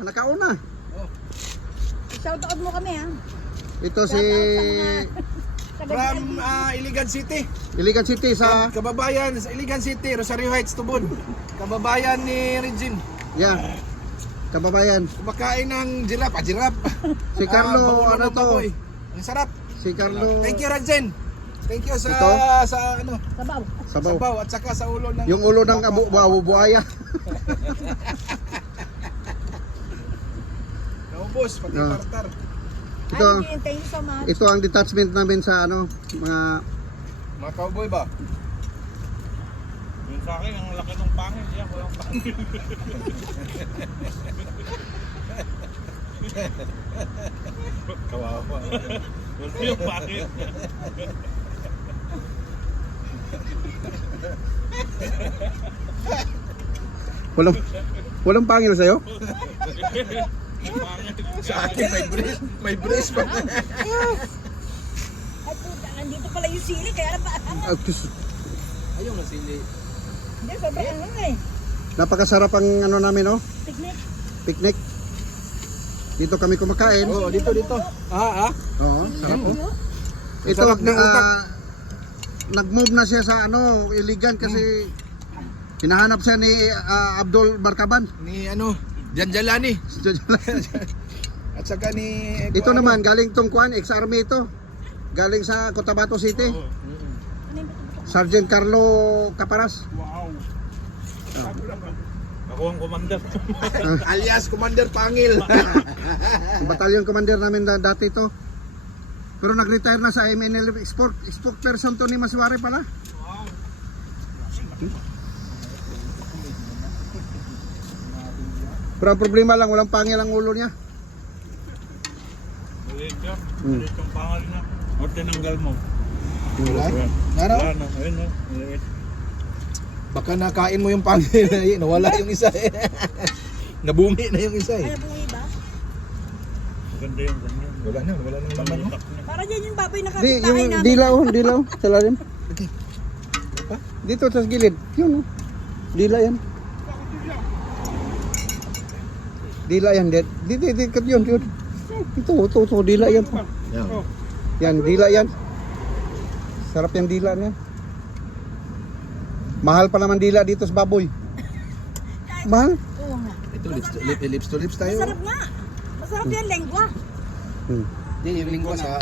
Nakauna. Shoutout mo kami ha. Ito si From Iligan City. Iligan City sa Kababayan sa Iligan City, Rosario Heights, Tubod. Kababayan ni Regine. yeah. Kababayan. Kumakain ng giraffe. Si Carlo, bawo ano ng to? baboy. Ang sarap. Si Carlo. Thank you, Regine. Thank you sa Ito? sa ano, Sabaw. Sabaw. sabaw at saka sa ulo ng Yung ulo ng buhaya. naubos pati Ah. tartar. Ito, Ay, thank you so much. ito ang detachment namin sa ano, mga Mga cowboy ba? Yung sa akin, ang laki ng pangil. Yan, walang pangil. Kawawa. Wala yung pangil. walang pangil sa'yo? Sa akin may brace pa. Ay puta, nandito pala yung sili, kaya na pa. Ah, Diyos. Ayaw na sili. Hindi, sobrang ano eh. Napakasarap ang ano namin, oh, Picnic. picnic. Dito kami kumakain. Oh, dito. Oo, sarap oh. Ito, Sarap ng utak. nag-move na siya sa ano, Iligan kasi hinahanap siya ni Abdul Barkaban. Ni ano, Janjalani. At saka ni Ito naman, galing tong Kwan, ex-army ito. Galing sa Cotabato City. Sergeant Carlo Caparas. Wow. Ako ang commander. alias Commander Pangil. Battalion commander namin dati ito. Pero nag-retire na sa MNL spokesperson to ni Masuare pala. Pero ang problema lang, walang pangil ang ulo niya. Maliit ka. Maliit yung pangal niya. O tinanggal mo. Ano? Wala na. Ayun o. Maliit. Baka nakain mo yung pangil. Nawala yung isa eh. Nabungi na yung isa eh. Ano po iba? Maganda yung ganyan. Wala nang laman no? Utak niya. Para dyan yung baboy na Di, kapitbahay yung namin. dilaw, sa lalim. Dito sa gilid. Yun oh. Dila yan. Dila yan, Dad. Dito, yun. Ito, dila yan. Yeah. Yan, dila yan. Sarap yung dila niyan. Mahal pa naman dila dito sa baboy. Mahal? Oo nga. Ito lips to lips tayo. Masarap nga. Masarap yan, lengwa. Hmm. Hindi yung lingwa sa